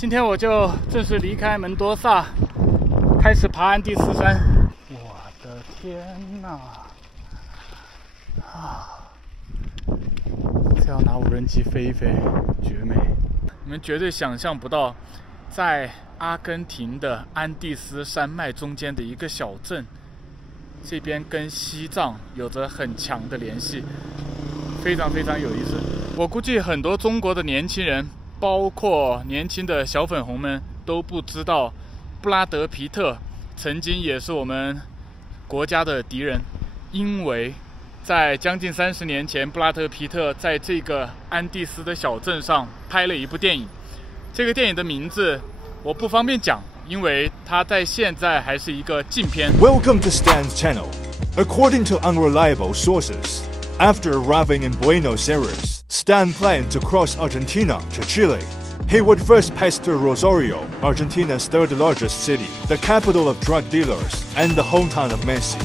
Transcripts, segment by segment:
今天我就正式离开门多萨，开始爬安第斯山。我的天哪！这要拿无人机飞一飞，绝美！你们绝对想象不到，在阿根廷的安第斯山脉中间的一个小镇，这边跟西藏有着很强的联系，非常非常有意思。我估计很多中国的年轻人，包括年轻的小粉红们都不知道，布拉德皮特曾经也是我们国家的敌人，因为在将近30年前，布拉德皮特在这个安第斯的小镇上拍了一部电影。这个电影的名字我不方便讲，因为它在现在还是一个禁片。Welcome to Stan's channel. According to unreliable sources, after arriving in Buenos Aires, Stan planned to cross Argentina to Chile. He would first pass through Rosario, Argentina's third largest city, the capital of drug dealers, and the hometown of Messi.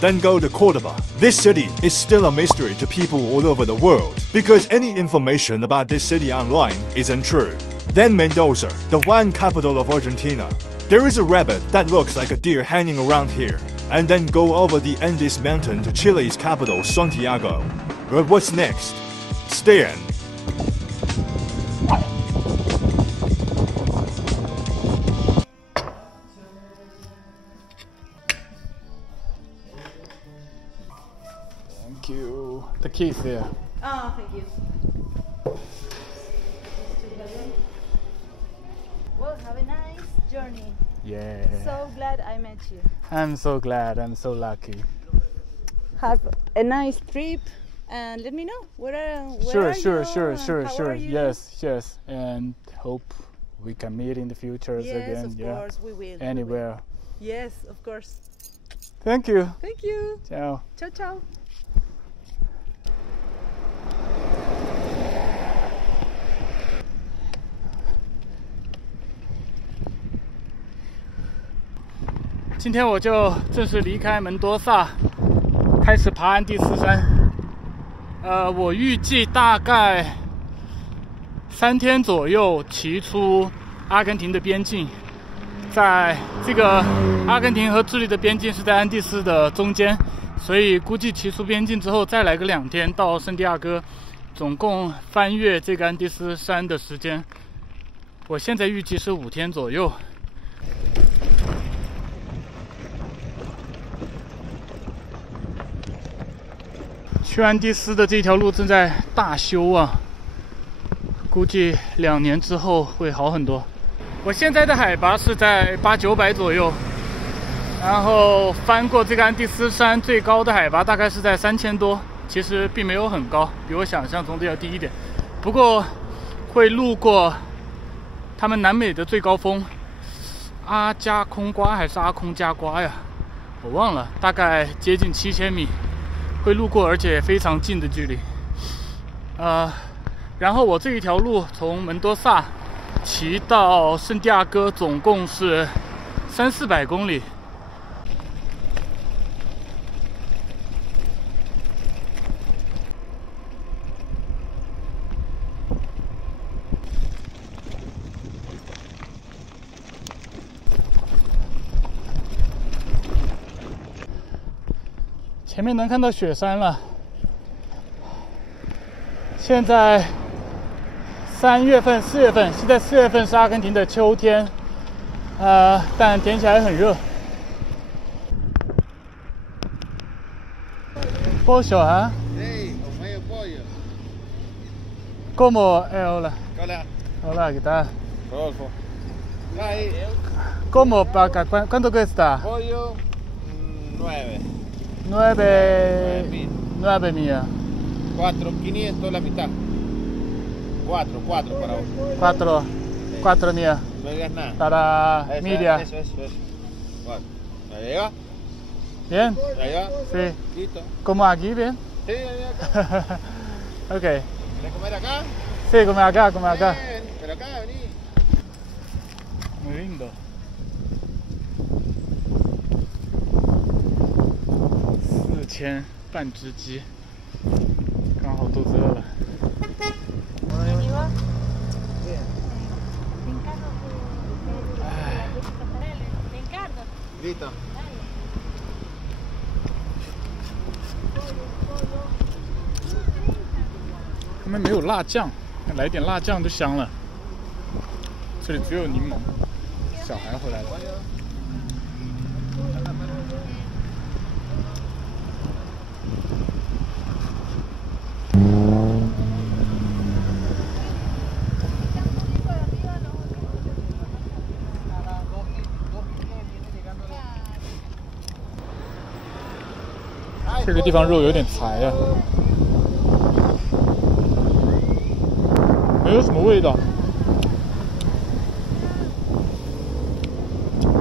Then go to Cordoba. This city is still a mystery to people all over the world, because any information about this city online is untrue. Then Mendoza, the wine capital of Argentina. There is a rabbit that looks like a deer hanging around here. And then go over the Andes mountain to Chile's capital, Santiago. But what's next? Stan. Thank you. The key is there. Oh, thank you. Well, have a nice journey. Yeah. So glad I met you. I'm so glad. I'm so lucky. Have a nice trip and let me know where are Sure. you? Yes. And hope we can meet in the future Yes, again. of course, we will. Anywhere. Yes, of course. Thank you. Thank you. Ciao. Ciao, ciao. 今天我就正式离开门多萨，开始爬安第斯山。我预计大概3天左右骑出阿根廷的边境。在这个阿根廷和智利的边境是在安第斯的中间，所以估计骑出边境之后再来个2天到圣地亚哥，总共翻越这个安第斯山的时间，我现在预计是5天左右。去安第斯的这条路正在大修啊，估计2年之后会好很多。我现在的海拔是在800-900左右，然后翻过这个安第斯山，最高的海拔大概是在3000多，其实并没有很高，比我想象中的要低一点。不过会路过他们南美的最高峰阿加空瓜还是阿空加瓜呀，我忘了，大概接近7000米。会路过，而且非常近的距离。然后我这一条路从门多萨骑到圣地亚哥，总共是300-400公里。前面能看到雪山了。现在3月份、4月份，现在4月份是阿根廷的秋天，但天气还很热。pollo, ¿ah? Sí, con medio pollo. ¿Cómo? Hola. Hola, Hola, ¿qué tal? Rodolfo. Ahí, ¿Cómo? ¿Cuánto cuesta? pollo, 9. 9 mía. 4.500 la mitad. 4 para vos. 4 mía. No digas nada. Para Eso, Miriam. Eso. 4. ¿La lleva? ¿Bien? ¿La lleva? Sí. Listo. ¿Cómo aquí? ¿Bien? Sí, acá. Ok. ¿Querés comer acá? Sí, come acá, come acá. Ven, pero acá, vení. Muy lindo. 4000半只鸡，刚好肚子饿了。Listo. 他们没有辣酱，来点辣酱就香了。这里只有柠檬。小孩回来了。这个地方肉有点柴啊，没有什么味道。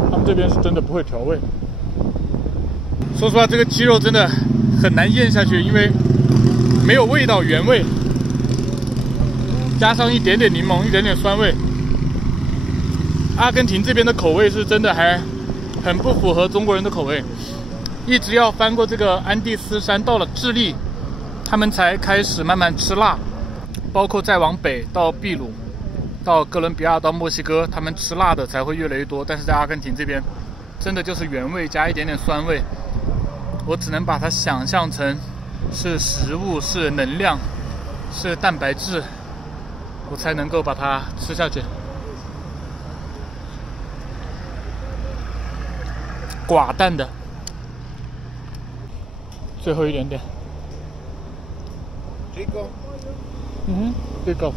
他们这边是真的不会调味。说实话，这个鸡肉真的很难咽下去，因为没有味道，原味，加上一点点柠檬，一点点酸味。阿根廷这边的口味是真的还很不符合中国人的口味。一直要翻过这个安第斯山，到了智利，他们才开始慢慢吃辣。包括再往北到秘鲁、到哥伦比亚、到墨西哥，他们吃辣的才会越来越多。但是在阿根廷这边，真的就是原味加一点点酸味。我只能把它想象成是食物、是能量、是蛋白质，我才能够把它吃下去。寡淡的。最后一点点。Rico。嗯 ，Rico。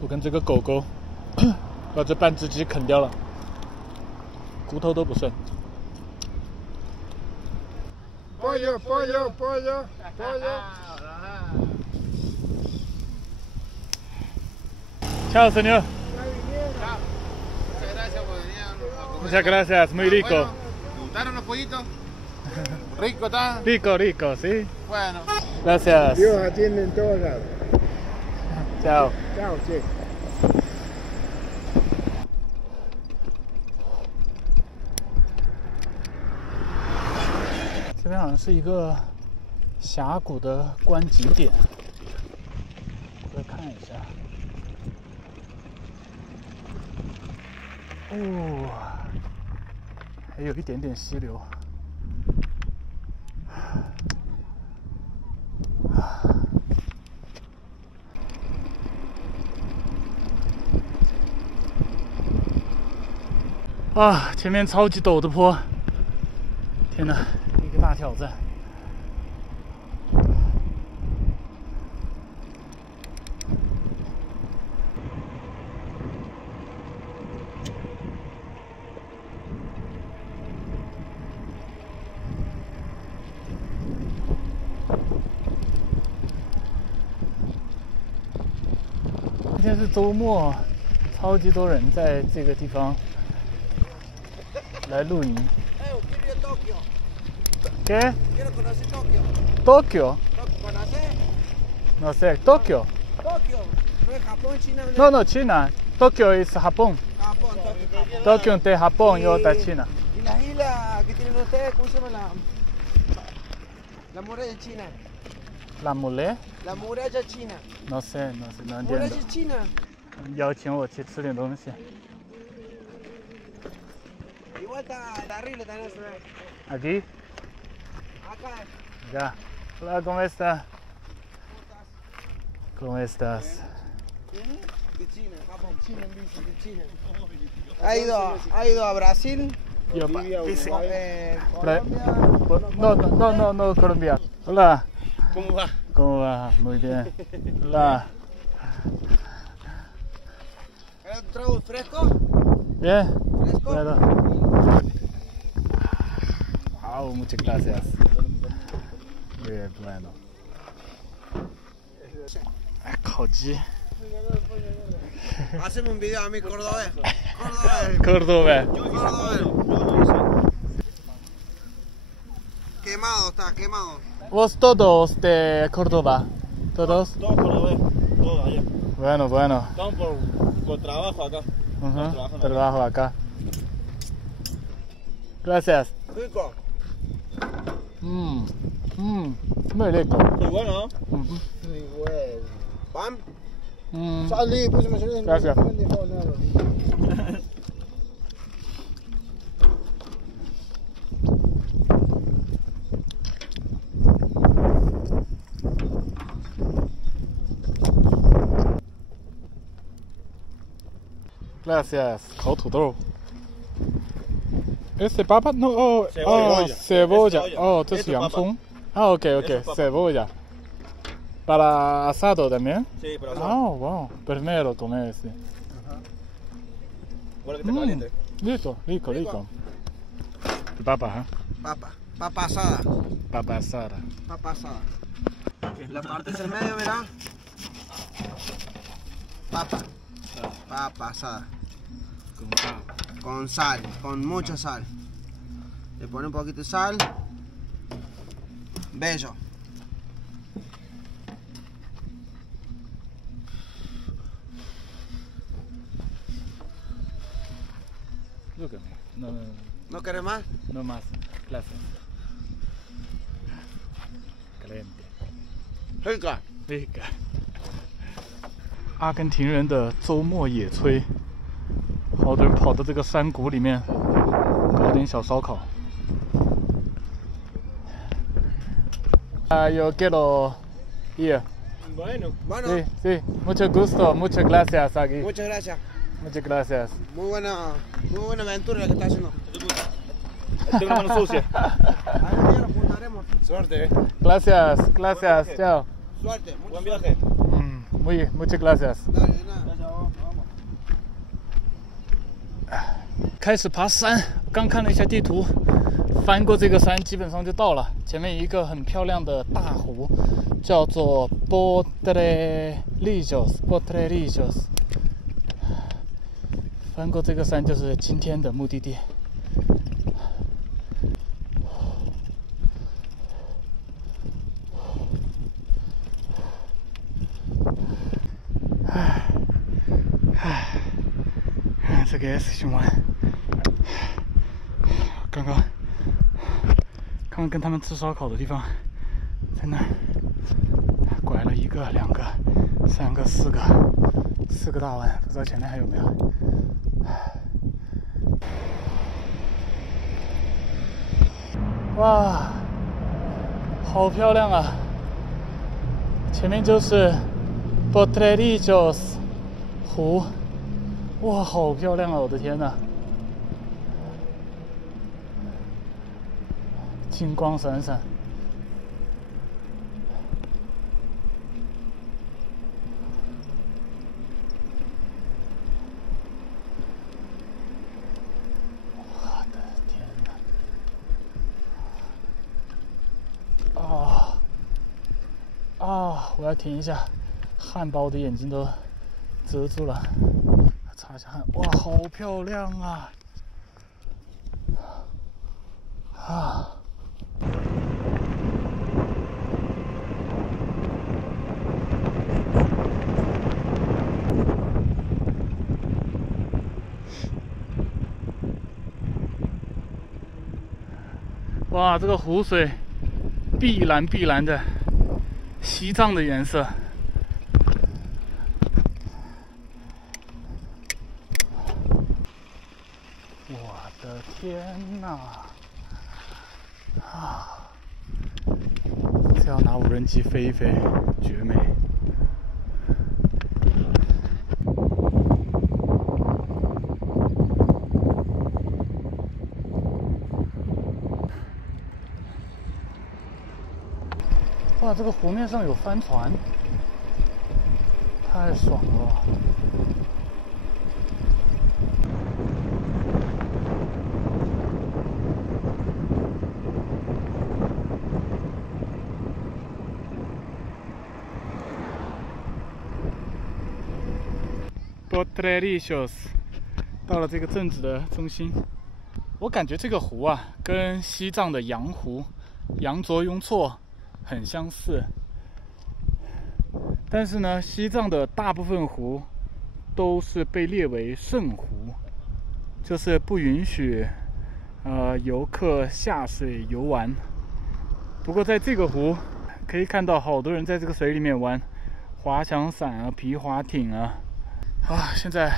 我跟这个狗狗把这半只鸡啃掉了，骨头都不剩。Pollo, pollo, pollo, pollo. Chao, señor. Muchas gracias por venir a comer. Muchas gracias, muy rico. Bueno, ¿te gustaron los pollitos? Rico, ¿está? Rico, rico, sí. Bueno. Gracias. Dios atiende en todos lados. Chao. Chao, che. 这边好像是一个峡谷的观景点，过来看一下。哦，还有一点点溪流。啊，前面超级陡的坡，天哪，一个大挑战。今天是周末，超级多人在这个地方来露营。¿Qué? Quiero conocer Tokio. ¿Tokio? ¿Conoces? No sé, ¿Tokio? Tokio. No es Japón, China. No, no, China. Tokio es Japón. Japón, Tokio. Tokio es de Japón, yo de China. ¿Y las islas que tienen ustedes, cómo se llama la muralla china? ¿La mole? La muralla china. No sé, no entiendo. Muralla china. 邀请我去吃点东西。 Igual está arriba también se ve. ¿Aquí? Acá. Ya. Hola, ¿cómo estás? ¿Cómo estás? De China, Japón. China en bici, de China. ¿Ha ido a Brasil? Yo, Colombia. no, Colombia. Hola. ¿Cómo va? ¿Cómo va? Muy bien. Hola. ¿Querés un trago fresco? Bien. ¿Fresco? Bueno. Wow, muchas gracias. Bien, bueno. 烤鸡。 Haceme un video a mí, cordobés. Córdoba. Cordobés. Quemado está, quemado. ¿Vos todos de Córdoba? ¿Todos? Todos cordobés, todos allá. Bueno, bueno. Estamos por trabajo acá. Ujú, trabajo acá. Gracias. Rico. Muy rico. Muy bueno, ¿no? Ujú. Muy bueno. Pan. Sal lì, poi si mangia lì. Grazie. Gracias， 烤土豆。Ese papa no oh cebolla 哦，这是洋葱。啊 OK cebolla。Para asado también. Sí, para asado. Oh wow, primero tomé ese. Bueno, que está caliente. Listo, rico. Papa, Papa asada. Papa asada. Papa asada. La parte del medio, verá. Papa asada. Con sal, con mucha sal. Le pone un poquito de sal. Bello. Look at me. ¿No querés más? No más. Gracias. Caliente. Rica. 阿根廷人的周末野炊，好多人跑到这个山谷里面搞点小烧烤。Yo quiero ir. Bueno. Bueno, Sí, mucho gusto, muchas gracias aquí. muchas gracias. Muchas gracias. Muy buena aventura la que está haciendo. Tengo una mano sucia. Algún día nos juntaremos. Suerte. Gracias, chao. Suerte. Buen viaje. Muchas gracias. Dale, de nada. Vamos. 开始爬山，刚看了一下地图，翻过这个山基本上就到了。前面一个很漂亮的大湖，叫做 Potrerillos。翻过这个山就是今天的目的地。这个 S 型湾，刚刚跟他们吃烧烤的地方，在那儿拐了1个、2个、3个、4个大弯，不知道前面还有没有。哇，好漂亮啊！前面就是 Potrerillos 湖。哇，好漂亮啊！我的天哪，金光闪闪。我的天哪！我要停一下，汗把我的眼睛都遮住了。擦一下汗，哇，好漂亮啊！哇，这个湖水碧蓝的，西藏的颜色。天哪！这要拿无人机飞一飞，绝美！哇，这个湖面上有帆船，太爽了！Potrerillos 到了这个镇子的中心，我感觉这个湖啊，跟西藏的羊湖、羊卓雍措很相似，但是呢，西藏的大部分湖都是被列为圣湖，就是不允许游客下水游玩。不过在这个湖可以看到好多人在这个水里面玩滑翔伞啊、皮划艇啊。现在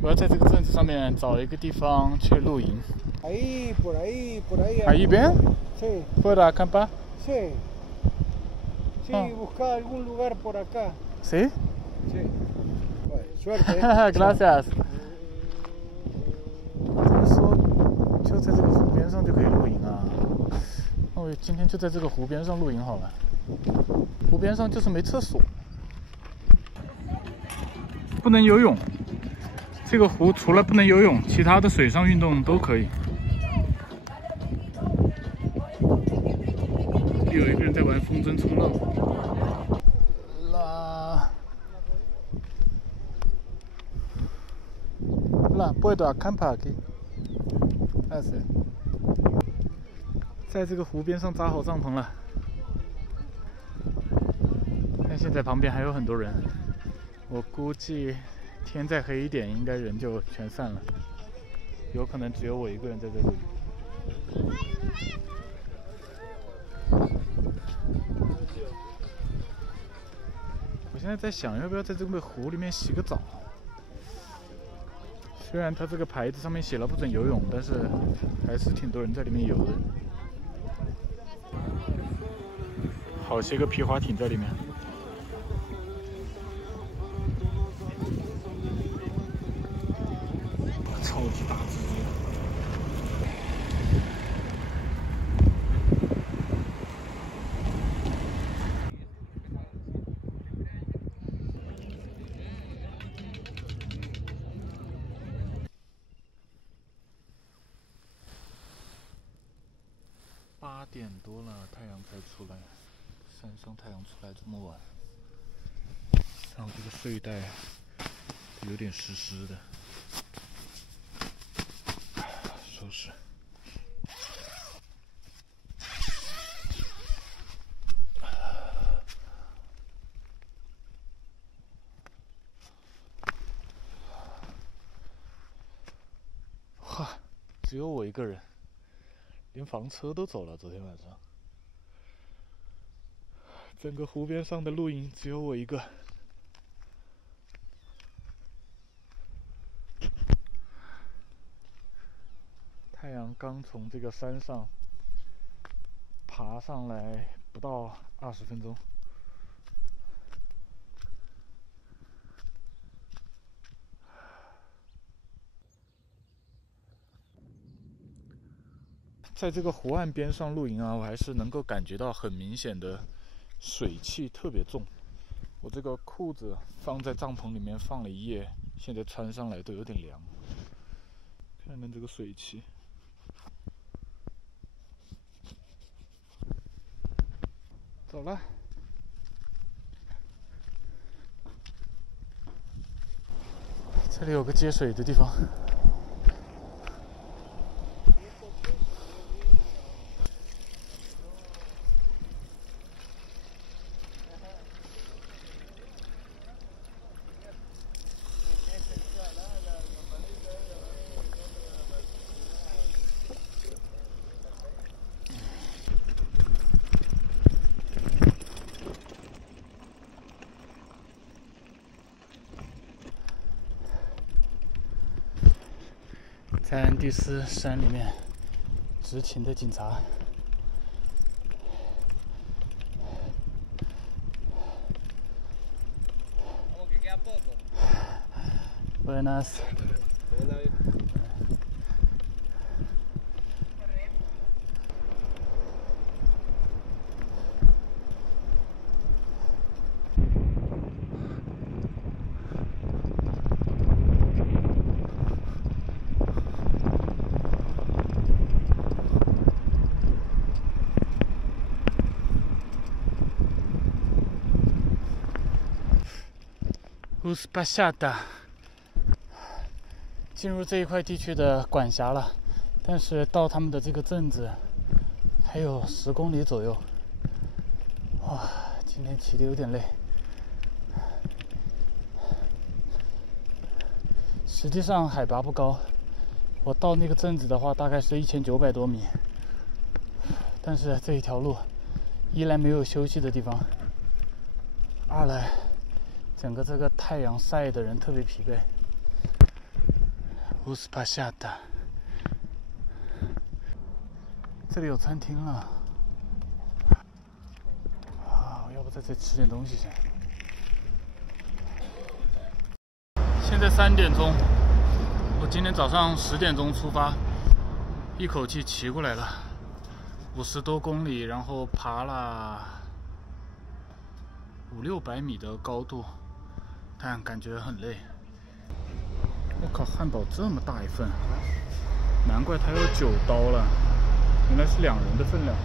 我要在这个镇子上面找一个地方去露营。Ahí, por ahí, por ahí. Ahí ven? Sí, ¿Puedo acampar? sí. Sí, Ah. busca algún lugar por acá. ¿Sí? Sí. Bueno, suerte. Gracias。他们说就在这个湖边上就可以露营啊。那我今天就在这个湖边上露营好了。湖边上就是没厕所，不能游泳。这个湖除了不能游泳，其他的水上运动都可以。有一个人在玩风筝冲浪。La puedo acampar aquí。在这个湖边上扎好帐篷了，但现在旁边还有很多人，我估计天再黑一点，应该人就全散了，有可能只有我一个人在这里。我现在在想，要不要在这个湖里面洗个澡？虽然它这个牌子上面写了不准游泳，但是还是挺多人在里面游的。好些个皮划艇在里面。超级大只鱼。8点多了，太阳才出来。山上太阳出来这么晚，然后这个睡袋有点湿湿的，收拾。哇，只有我一个人，连房车都走了，昨天晚上。整个湖边上的露营只有我一个。太阳刚从这个山上爬上来不到20分钟。在这个湖岸边上露营啊，我还是能够感觉到很明显的水汽特别重。我这个裤子放在帐篷里面放了1夜，现在穿上来都有点凉。看看这个水汽。走了。这里有个接水的地方。在安第斯山里面执勤的警察。Buenas。乌斯巴夏达进入这一块地区的管辖了，但是到他们的这个镇子还有10公里左右。哇，今天骑得有点累。实际上海拔不高，我到那个镇子的话大概是1900多米，但是这一条路一来没有休息的地方，二来整个这个太阳晒的人特别疲惫。乌斯帕夏达，这里有餐厅了。啊，我要不在这吃点东西先。现在3点钟，我今天早上10点钟出发，一口气骑过来了50多公里，然后爬了500-600米的高度，但感觉很累。我靠，汉堡这么大一份，难怪它有9刀了，原来是2人的分量。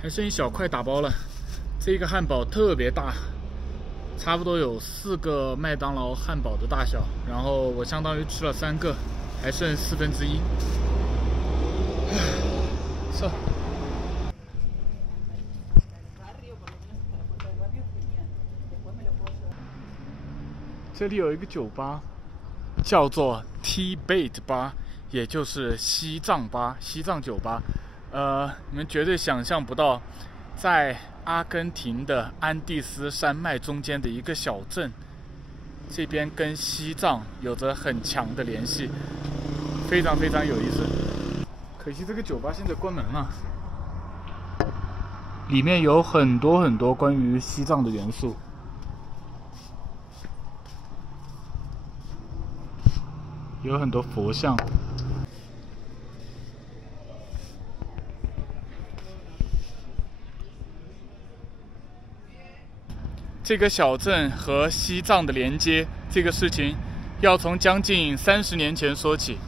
还剩一小块打包了，这个汉堡特别大，差不多有4个麦当劳汉堡的大小，然后我相当于吃了3个，还剩1/4。走。这里有一个酒吧，叫做 Tibet 吧，也就是西藏吧，西藏酒吧。你们绝对想象不到，在阿根廷的安第斯山脉中间的一个小镇，这边跟西藏有着很强的联系，非常非常有意思。可惜这个酒吧现在关门了，里面有很多关于西藏的元素。有很多佛像。这个小镇和西藏的连接，这个事情要从将近30年前说起。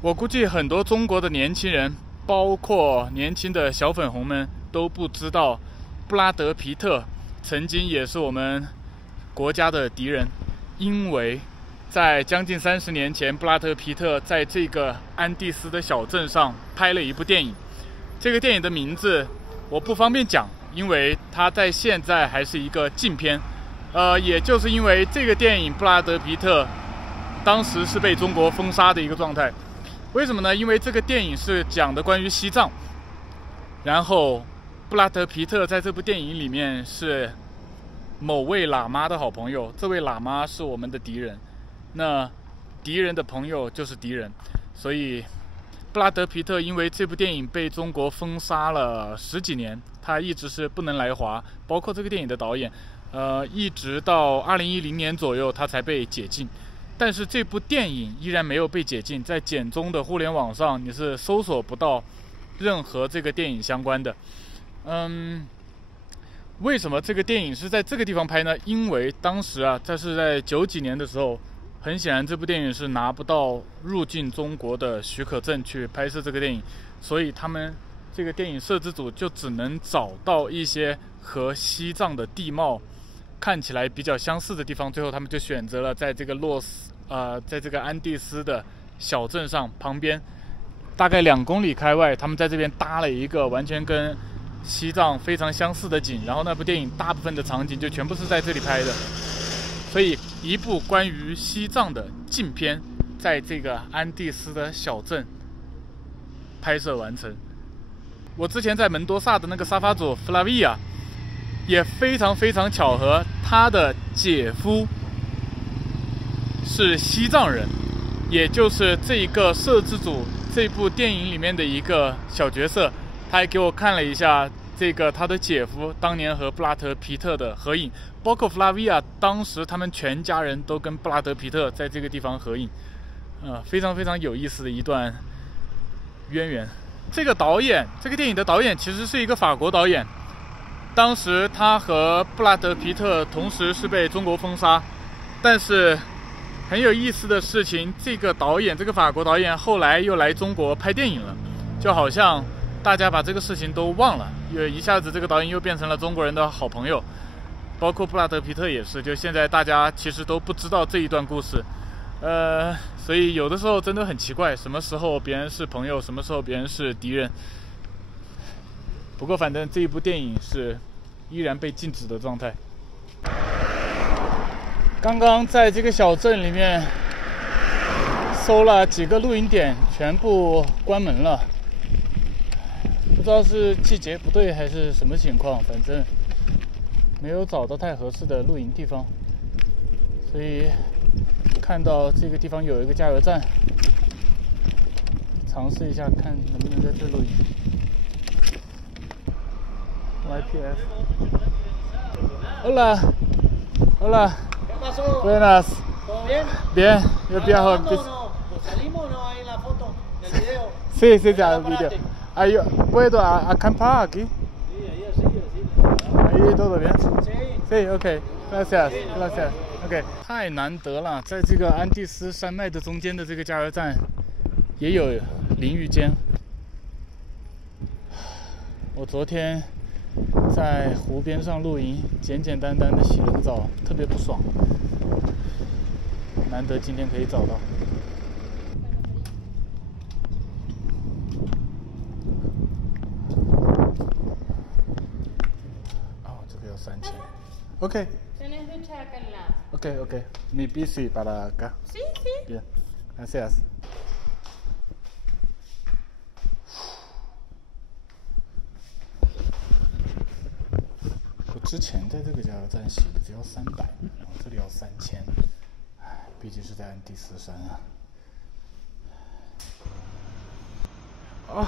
我估计很多中国的年轻人，包括年轻的小粉红们，都不知道布拉德·皮特曾经也是我们国家的敌人，因为在将近30年前，布拉德·皮特在这个安第斯的小镇上拍了一部电影。这个电影的名字我不方便讲，因为它在现在还是一个禁片。也就是因为这个电影，布拉德·皮特当时是被中国封杀的一个状态。为什么呢？因为这个电影是讲的关于西藏，然后布拉德·皮特在这部电影里面是某位喇嘛的好朋友，这位喇嘛是我们的敌人，那敌人的朋友就是敌人，所以布拉德·皮特因为这部电影被中国封杀了10几年，他一直是不能来华，包括这个电影的导演，一直到2010年左右他才被解禁。但是这部电影依然没有被解禁，在简中的互联网上你是搜索不到任何这个电影相关的。为什么这个电影是在这个地方拍呢？因为当时啊，这是在90几年的时候，很显然这部电影是拿不到入境中国的许可证去拍摄这个电影，所以他们这个电影摄制组就只能找到一些和西藏的地貌看起来比较相似的地方，最后他们就选择了在这个在这个安第斯的小镇上旁边，大概2公里开外，他们在这边搭了一个完全跟西藏非常相似的景，然后那部电影大部分的场景就全部是在这里拍的，所以一部关于西藏的禁片在这个安第斯的小镇拍摄完成。我之前在门多萨的那个沙发主弗拉维亚也非常非常巧合，他的姐夫是西藏人，也就是这一个摄制组这部电影里面的一个小角色。他还给我看了一下这个他的姐夫当年和布拉德·皮特的合影，包括弗拉维亚当时他们全家人都跟布拉德·皮特在这个地方合影，非常非常有意思的一段渊源。这个导演，这个电影的导演其实是一个法国导演，当时他和布拉德·皮特同时是被中国封杀，但是很有意思的事情，这个导演，这个法国导演后来又来中国拍电影了，就好像大家把这个事情都忘了，因为一下子这个导演又变成了中国人的好朋友，包括布拉德·皮特也是，就现在大家其实都不知道这一段故事，所以有的时候真的很奇怪，什么时候别人是朋友，什么时候别人是敌人。不过反正这一部电影是依然被禁止的状态。刚刚在这个小镇里面搜了几个露营点，全部关门了。不知道是季节不对还是什么情况，反正没有找到太合适的露营地方。所以看到这个地方有一个加油站，尝试一下看能不能在这露营。YPF。Hola. Hola. ¿Qué pasó? Buenas. ¿Todo bien? Bien. Yo viajo. ¿No? ¿Salimos o no ahí en la foto? ¿En el video? Sí, sí, ya el video. Ahí, ¿puedo acampar aquí? Sí, ahí así. Ahí todo bien. Sí. Sí, OK. Gracias. Gracias. OK。太难得了，在这个安第斯山脉的中间的这个加油站，也有淋浴间。我昨天在湖边上露营，简简单单的洗了个澡，特别不爽。难得今天可以找到。哦，这个要3000。OK。Tienes ducha acá al lado. OK OK。Mi bici para acá. Sí, sí. Bien. Gracias。之前在这个加油站洗的只要300，然后这里要3000，毕竟是在安第斯山啊。啊。